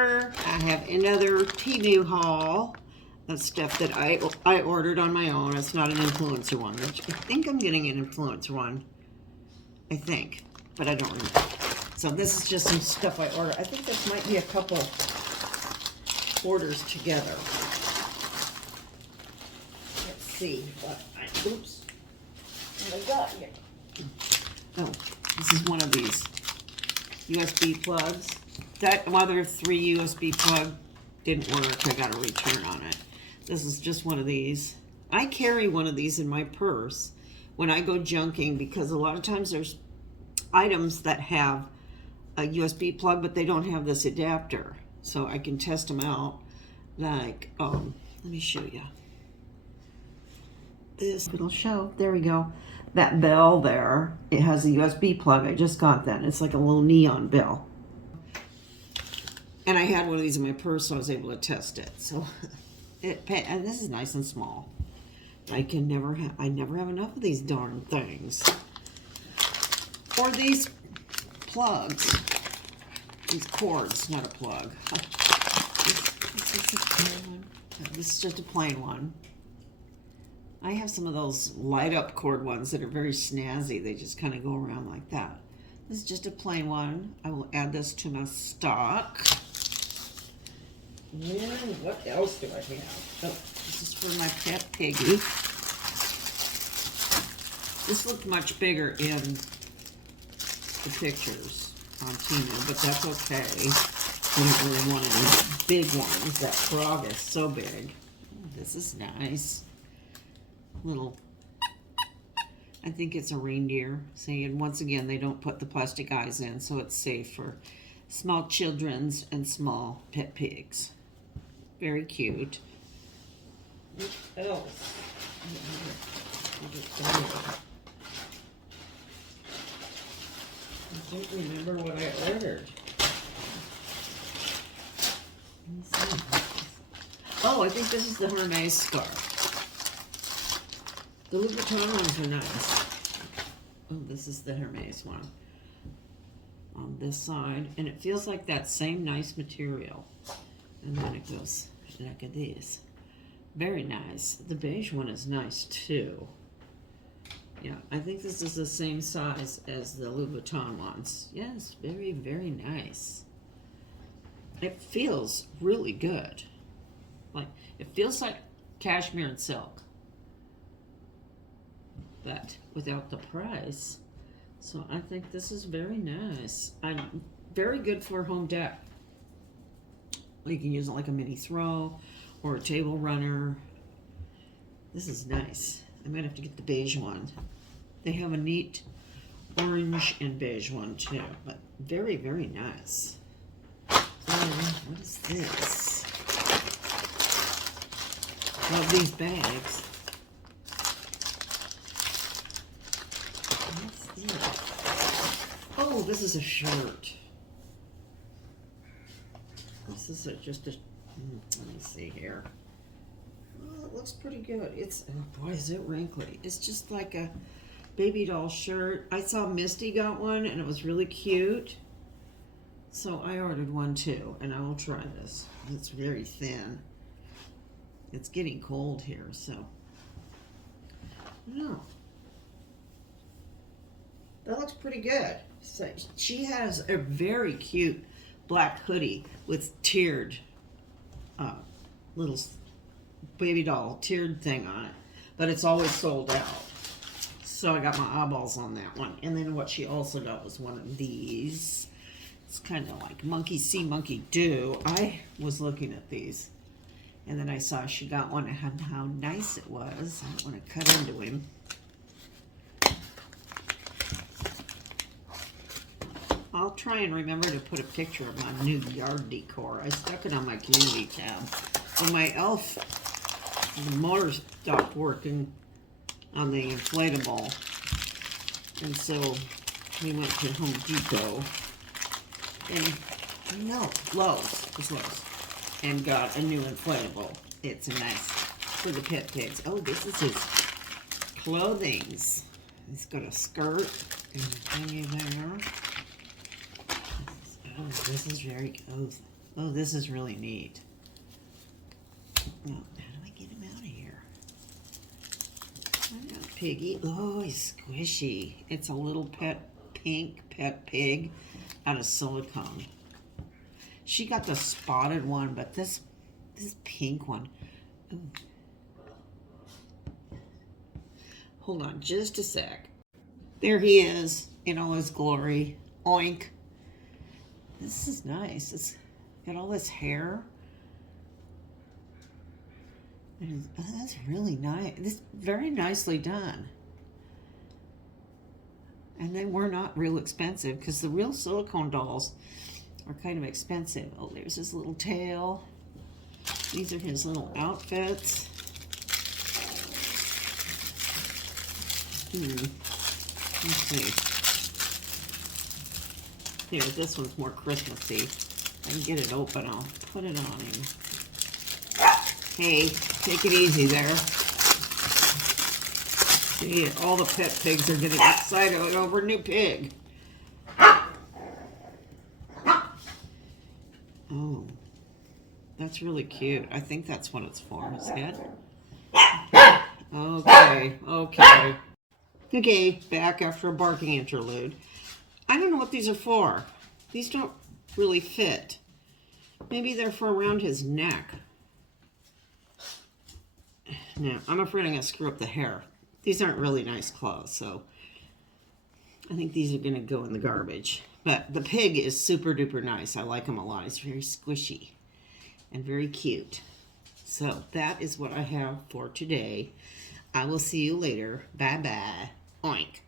here. I have another Temu haul of stuff that I ordered on my own. It's not an influencer one. I think I'm getting an influencer one. I think, but I don't remember. So this is just some stuff I ordered. I think this might be a couple orders together. Let's see what oops. What I got here. Oh, this is one of these USB plugs. That other 3 USB plug didn't work. I got a return on it. This is just one of these. I carry one of these in my purse when I go junking because a lot of times there's items that have a USB plug, but they don't have this adapter. So I can test them out. Like, let me show you. This it'll show. There we go. That bell there, it has a USB plug. I just got that. It's like a little neon bell. And I had one of these in my purse, so I was able to test it. So, and this is nice and small. I never have enough of these darn things. Or these plugs. These cords, not a plug. This is just a plain one. I have some of those light up cord ones that are very snazzy. They just kind of go around like that. This is just a plain one. I will add this to my stock. And what else do I have? Oh, this is for my pet piggy. This looked much bigger in the pictures on Temu, but that's okay. I don't really want any big ones. That frog is so big. This is nice. Little, I think it's a reindeer. See, and once again, they don't put the plastic eyes in, so it's safe for small children's and small pet pigs. Very cute. What else? I don't remember what I ordered. Let me see. Oh, I think this is the Hermes scarf. The Louis Vuitton ones are nice. Oh, this is the Hermes one. On this side. And it feels like that same nice material. And then it goes like this. Very nice. The beige one is nice too. Yeah, I think this is the same size as the Louis Vuitton ones. Yes, very, very nice. It feels really good. Like, it feels like cashmere and silk. But without the price. So I think this is very nice. I'm very good for home deck. You can use it like a mini throw or a table runner. This is nice. I might have to get the beige one. They have a neat orange and beige one too, but very, very nice. What is this? Love these bags. What's this? Oh, this is a shirt. This is just a, let me see here. Oh, it looks pretty good. It's, oh boy, is it wrinkly. It's just like a baby doll shirt. I saw Misty got one and it was really cute. So I ordered one too, and I will try this. It's very thin. It's getting cold here, so. I don't know. That looks pretty good. So she has a very cute black hoodie with tiered little baby doll tiered thing on it, but it's always sold out. So I got my eyeballs on that one. And then what she also got was one of these. It's kind of like monkey see, monkey do. I was looking at these, and then I saw she got one and how nice it was. I don't want to cut into him. I'll try and remember to put a picture of my new yard decor. I stuck it on my community tab. When my elf, the motor stopped working on the inflatable, and so we went to Home Depot, and no, Lowe's, it's Lowe's, and got a new inflatable. It's a nice, for the pet pigs. Oh, this is his clothings. He's got a skirt and a thingy there. Oh, this is very, oh, Oh, this is really neat. Oh, how do I get him out of here? I got Piggy. Oh, he's squishy. It's a little pink pet pig out of silicone. She got the spotted one, but this pink one. Ooh. Hold on just a sec. There he is in all his glory. Oink. This is nice. It's got all this hair. Oh, that's really nice. This very nicely done. And they were not real expensive because the real silicone dolls are kind of expensive. Oh, there's his little tail. These are his little outfits. Let's see. Here, this one's more Christmassy. I can get it open. I'll put it on him. Hey, take it easy there. See, all the pet pigs are getting excited over a new pig. Oh, that's really cute. I think that's what it's for. Is it? Okay, okay. Okay, back after a barking interlude. I don't know what these are for. These don't really fit. Maybe they're for around his neck. Now, I'm afraid I'm going to screw up the hair. These aren't really nice clothes, so I think these are going to go in the garbage. But the pig is super duper nice. I like him a lot. He's very squishy and very cute. So that is what I have for today. I will see you later. Bye-bye. Oink.